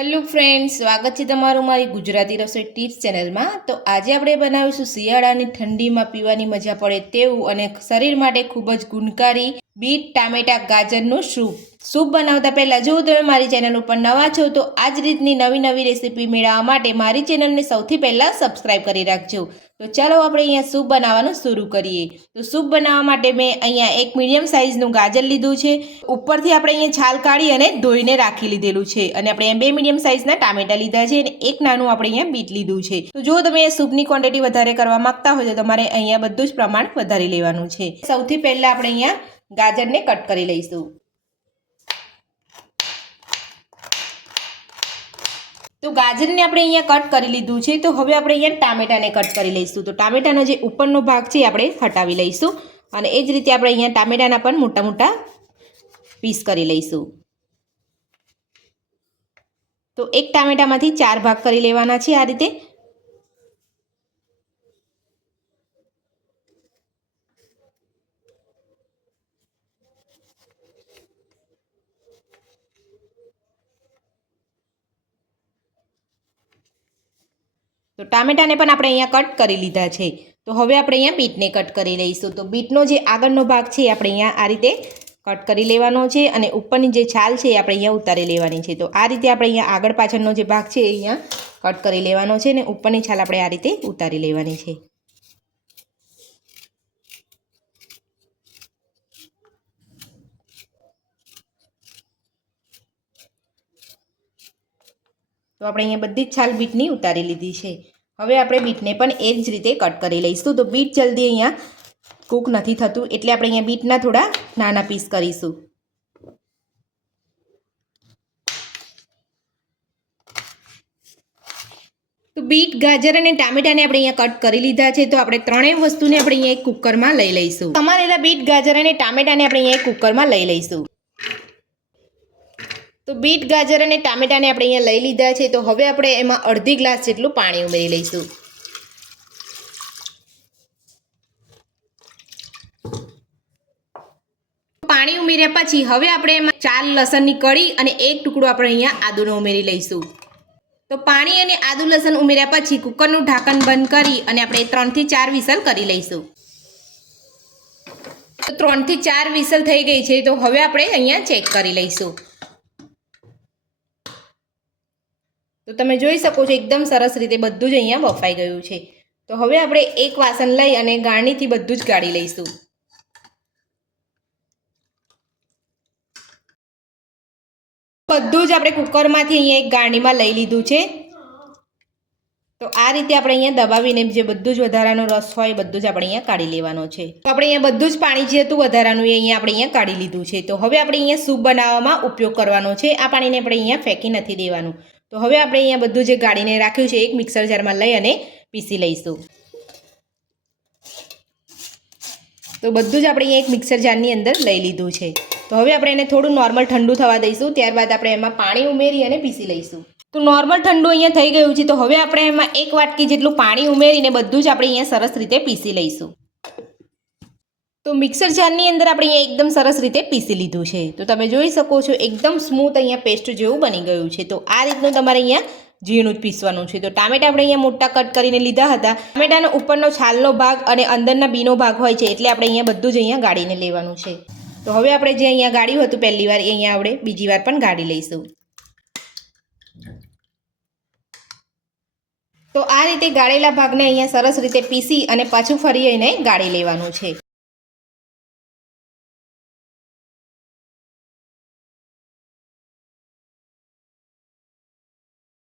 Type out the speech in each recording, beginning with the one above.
Hello friends, સ્વાગત છે તમારું મારી ગુજરાતી રસોઈ ટિપ્સ ચેનલમાં। તો આજે આપણે બનાવીશું શિયાળાની ઠંડીમાં પીવાની મજા પડે તેવું અને શરીર માટે ખૂબ જ ગુણકારી બીટ ટામેટા ગાજરનું સૂપ બનાવતા પહેલાં જો તમે મારી ચેનલ ઉપર નવા છો તો આ જ રીતની નવી રેસીપી મેળવવા માટે મારી ચેનલને સૌથી પહેલાં સબસ્ક્રાઈબ કરી રાખજો। તો ચાલો આપણે અહીંયા સૂપ બનાવવાનું શરૂ કરીએ। તો સૂપ બનાવવા માટે મેં અહીંયા એક મીડિયમ સાઇઝનું ગાજર લીધું છે। ઉપરથી આપણે અહીંયા છાલ કાઢી અને ધોઈને રાખી લીધેલું છે અને આપણે બે મીડિયમ સાઇઝના ટામેટા લીધા છે અને એક નાનું આપણે અહીંયા બીટ લીધું છે। તો જો તમે સૂપની ક્વોન્ટિટી વધારે કરવા માંગતા હોય તો તમારે અહીંયા બધું જ પ્રમાણ વધારી લેવાનું છે। સૌથી પહેલાં આપણે અહીંયા ગાજરને કટ કરી લઈશું। તો ગાજરને આપણે અહીંયા કટ કરી લીધું છે। તો હવે આપણે અહીંયા ટામેટાને કટ કરી લઈશું। તો ટામેટાનો જે ઉપરનો ભાગ છે આપણે હટાવી લઈશું અને એ જ રીતે આપણે અહીંયા ટામેટાના પણ મોટા મોટા પીસ કરી લઈશું। તો એક ટામેટામાંથી 4 ભાગ કરી લેવાના છે આ રીતે। તો ટામેટાને પણ આપણે અહીંયા કટ કરી લીધા છે। તો હવે આપણે અહીંયા બીટને કટ કરી લઈશું। તો બીટનો જે આગળનો ભાગ છે આપણે અહીંયા આ રીતે કટ કરી લેવાનો છે અને ઉપરની જે છાલ છે આપણે અહીંયા ઉતારી લેવાની છે। તો આ રીતે આપણે અહીંયા આગળ પાછળનો જે ભાગ છે અહીંયા કટ કરી લેવાનો છે અને ઉપરની છાલ આપણે આ રીતે ઉતારી લેવાની છે। તો આપણે અહીંયા બધી જ છાલ બીટની ઉતારી લીધી છે। હવે આપણે બીટને પણ એ જ રીતે કટ કરી લઈશું। તો બીટ જલ્દી અહીંયા કૂક નથી થતું એટલે આપણે અહીંયા બીટના થોડા નાના પીસ કરીશું। તો બીટ, ગાજર અને ટામેટાને આપણે અહીંયા કટ કરી લીધા છે। તો આપણે ત્રણેય વસ્તુને આપણે અહીંયા એક કુકરમાં લઈ લઈશું। સમારેલા બીટ, ગાજર અને ટામેટાને આપણે અહીંયા એક કુકરમાં લઈ લઈશું। તો બીટ, ગાજર અને ટામેટાને આપણે અહીંયા લઈ લીધા છે। તો હવે આપણે એમાં અડધી ગ્લાસ જેટલું પાણી ઉમેરી લઈશું। પાણી ઉમેર્યા પછી હવે આપણે એમાં 4 લસણની કળી અને એક ટુકડો આપણે અહીંયા આદુનો ઉમેરી લઈશું। તો પાણી અને આદુ લસણ ઉમેર્યા પછી કુકરનું ઢાંકણ બંધ કરી અને આપણે 3 થી 4 વિસલ કરી લઈશું। તો 3 થી 4 વિસલ થઈ ગઈ છે। તો હવે આપણે અહીંયા ચેક કરી લઈશું। તો તમે જોઈ શકો છો એકદમ સરસ રીતે બધું જ અહીંયા બફાઈ ગયું છે। તો હવે આપણે એક વાસણ લઈ અને ગાળણીથી બધું જ ગાળી લઈશું। બધું જ આપણે કુકરમાંથી અહીંયા એક ગાળણીમાં લઈ લીધું છે। તો આ રીતે આપણે અહીંયા દબાવીને જે બધું જ વધારાનો રસ હોય બધું જ આપણે અહીંયા કાઢી લેવાનો છે। તો આપણે અહીંયા બધું જ પાણી જે હતું વધારાનું એ અહીંયા આપણે અહીંયા કાઢી લીધું છે। તો હવે આપણે અહીંયા સૂપ બનાવવામાં ઉપયોગ કરવાનો છે। આ પાણીને આપણે અહીંયા ફેંકી નથી દેવાનું। તો હવે આપણે અહીંયા બધું જે ગાળીને રાખ્યું છે એક મિક્સર જારમાં લઈ અને પીસી લઈશું। તો બધું જ આપણે અહીંયા એક મિક્સર જારની અંદર લઈ લીધું છે। તો હવે આપણે એને થોડું નોર્મલ ઠંડુ થવા દઈશું। ત્યારબાદ આપણે એમાં પાણી ઉમેરી અને પીસી લઈશું। તો નોર્મલ ઠંડુ અહીંયા થઈ ગયું છે। તો હવે આપણે એમાં એક વાટકી જેટલું પાણી ઉમેરીને બધું જ આપણે અહીંયા સરસ રીતે પીસી લઈશું। તો મિક્સર જારની અંદર આપણે અહીંયા એકદમ સરસ રીતે પીસી લીધું છે। તો તમે જોઈ શકો છો એકદમ સ્મૂથ અહીંયા પેસ્ટ જેવું બની ગયું છે। તો આ રીતનું તમારે અહીંયા ઝીણું જ પીસવાનું છે। તો ટામેટા આપણે અહીંયા મોટા કટ કરીને લીધા હતા। ટામેટાનો ઉપરનો છાલનો ભાગ અને અંદરના બીનો ભાગ હોય છે એટલે આપણે અહીંયા બધું જ અહીંયા ગાળીને લેવાનું છે। તો હવે આપણે જે અહીંયા ગાળ્યું હતું પહેલી વાર એ અહીંયા આપણે બીજી વાર પણ ગાળી લઈશું। તો આ રીતે ગાળેલા ભાગને અહીંયા સરસ રીતે પીસી અને પાછું ફરી એને ગાળી લેવાનું છે।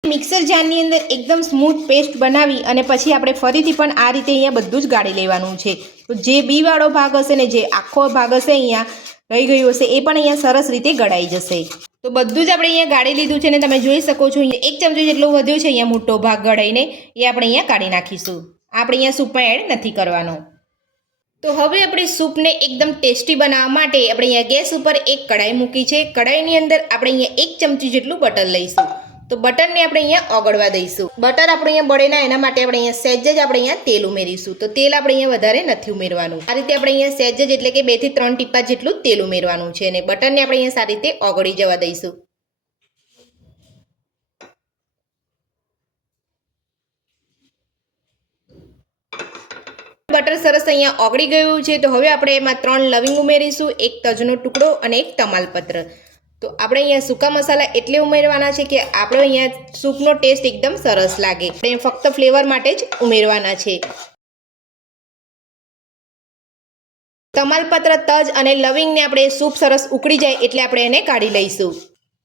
મિક્સર જારની અંદર એકદમ સ્મૂથ પેસ્ટ બનાવી અને પછી આપણે ફરીથી પણ આ રીતે અહીંયા બધું જ ગાળી લેવાનું છે। તો જે બીવાળો ભાગ હશે ને જે આખો ભાગ હશે અહીંયા રહી ગયું હશે એ પણ અહીંયા સરસ રીતે ગળાઈ જશે। તો બધું જ આપણે અહીંયા ગાળી લીધું છે ને તમે જોઈ શકો છો એક ચમચી જેટલો વધ્યો છે અહીંયા મોટો ભાગ ગળાઈને એ આપણે અહીંયા કાઢી નાખીશું। આપણે અહીંયા સૂપમાં એડ નથી કરવાનો। તો હવે આપણે સૂપને એકદમ ટેસ્ટી બનાવવા માટે આપણે અહીંયા ગેસ ઉપર એક કઢાઈ મૂકી છે। કઢાઈની અંદર આપણે અહીંયા 1 ચમચી જેટલું બટર લઈશું। તો બટરને આપણે અહીંયા ઓગળવા દઈશું। બટર આપણે અહીંયા બળે ના એના માટે આપણે અહીંયા સહેજ જ આપણે અહીંયા તેલ ઉમેરીશું। તો તેલ આપણે અહીંયા વધારે નથી ઉમેરવાનું। આ રીતે આપણે અહીંયા સહેજ જ એટલે કે 2 થી 3 ટીપા જેટલું તેલ ઉમેરવાનું છે અને બટરને આપણે અહીંયા સારી રીતે ઓગળી જવા દઈશું। બટર સરસ અહીંયા ઓગળી ગયું છે. તો હવે આપણે એમાં 3 લવિંગ ઉમેરીશું, 1 તજનો ટુકડો અને 1 તમાલપત્ર. તો આપણે અહીંયા સૂકા મસાલા એટલે ઉમેરવાના છે કે આપણે અહીંયા સૂપનો ટેસ્ટ એકદમ સરસ લાગે. આપણે ફક્ત ફ્લેવર માટે જ ઉમેરવાના છે. તમાલપત્ર, તજ અને લવિંગને આપણે સૂપ સરસ ઉકળી જાય એટલે આપણે એને કાઢી લઈશું.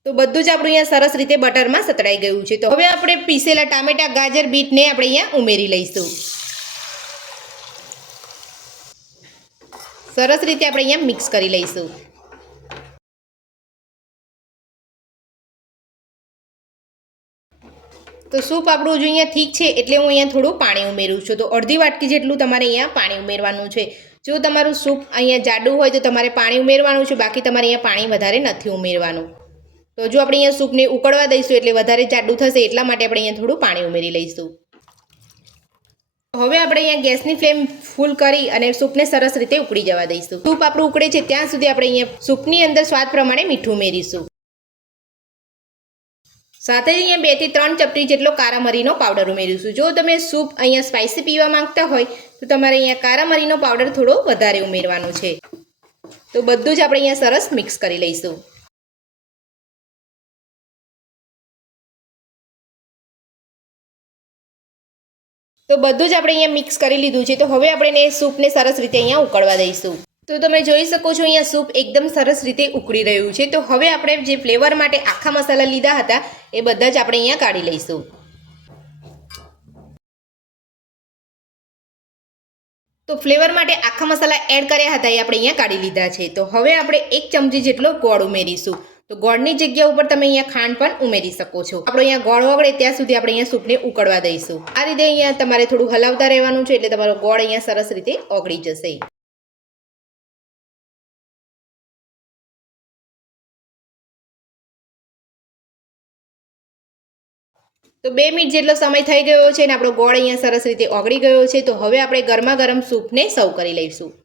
તો બધું જ આપણું અહીંયા સરસ રીતે બટરમાં સતળાઈ ગયું છે. તો હવે આપણે પીસેલા ટામેટા, ગાજર, બીટને આપણે અહીંયા ઉમેરી લઈશું. સરસ રીતે આપણે અહીંયા મિક્સ કરી લઈશું. તો સૂપ આપણું જો અહીંયા ઠીક છે એટલે હું અહીંયા થોડું પાણી ઉમેરું છું. તો અડધી વાટકી જેટલું તમારે અહીંયા પાણી ઉમેરવાનું છે. જો તમારું સૂપ અહીંયા જાડું હોય તો તમારે પાણી ઉમેરવાનું છે, બાકી તમારે અહીંયા પાણી વધારે નથી ઉમેરવાનું. તો જો આપણે અહીંયા સૂપને ઉકળવા દઈશું એટલે વધારે જાડું થશે, એટલા માટે આપણે અહીંયા થોડું પાણી ઉમેરી લઈશું. હવે આપણે અહીંયા ગેસની ફ્લેમ ફૂલ કરી અને સૂપને સરસ રીતે ઉકળી જવા દઈશું. સૂપ આપણું ઉકળે છે ત્યાં સુધી આપણે અહીંયા સૂપની અંદર સ્વાદ પ્રમાણે મીઠું ઉમેરીશું. સાથે જ અહીંયા 2 થી 3 ચપટી જેટલો કારા મરીનો પાવડર ઉમેરીશું. જો તમે સૂપ અહીંયા સ્પાઇસી પીવા માંગતા હોય તો તમારે અહીંયા કારા મરીનો પાવડર થોડો વધારે ઉમેરવાનો છે. તો બધું જ આપણે અહીંયા સરસ મિક્સ કરી લઈશું. તો બધું જ આપણે અહીંયા મિક્સ કરી લીધું છે. તો હવે આપણે સૂપને સરસ રીતે અહીંયા ઉકળવા દઈશું. તો તમે જોઈ શકો છો અહીંયા સૂપ એકદમ સરસ રીતે ઉકળી રહ્યું છે. તો હવે આપણે જે ફ્લેવર માટે આખા મસાલા લીધા હતા એ બધા જ આપણે અહીંયા કાઢી લઈશું. તો ફ્લેવર માટે આખા મસાલા એડ કર્યા હતા એ આપણે અહીંયા કાઢી લીધા છે. તો હવે આપણે 1 ચમચી જેટલો ગોળ ઉમેરીશું. તો ગોળની જગ્યા ઉપર તમે અહીંયા ખાંડ પણ ઉમેરી શકો છો. આપણે અહીંયા ગોળ ઓગળે ત્યાં સુધી આપણે અહીંયા સૂપને ઉકળવા દઈશું. આ રીતે અહીંયા તમારે થોડું હલાવતા રહેવાનું છે એટલે તમારો ગોળ અહીંયા સરસ રીતે ઓગળી જશે. તો 2 મિનિટ જેટલો સમય થઈ ગયો છે અને આપણો ગોળ અહીંયા સરસ રીતે ઓગળી ગયો છે. તો હવે આપણે ગરમા ગરમ સૂપને સર્વ કરી લઈશું.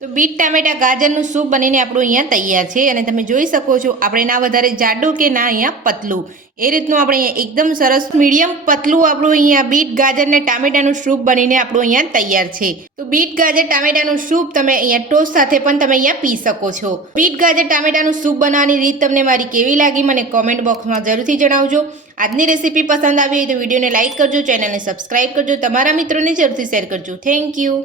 તો બીટ ટામેટા ગાજરનું સૂપ બનીને આપણું અહીંયા તૈયાર છે. અને તમે જોઈ શકો છો આપણે ના વધારે જાડું કે ના અહીંયા પતલું, એ રીતનું આપણે અહીંયા એકદમ સરસ મીડિયમ પતલું આપણું અહીંયા બીટ ગાજર ને ટામેટાનું સૂપ બનીને આપણું અહીંયા તૈયાર છે. તો બીટ ગાજર ટામેટાનું સૂપ તમે અહીંયા ટોસ્ટ સાથે પણ તમે અહીંયા પી શકો છો. બીટ ગાજર ટામેટાનું સૂપ બનાવવાની રીત તમને મારી કેવી લાગી મને કોમેન્ટ બોક્સમાં જરૂરથી જણાવજો. આજની રેસીપી પસંદ આવી હોય તો વિડીયોને લાઇક કરજો, ચેનલને સબસ્ક્રાઇબ કરજો, તમારા મિત્રોને જરૂરથી શેર કરજો. Thank you.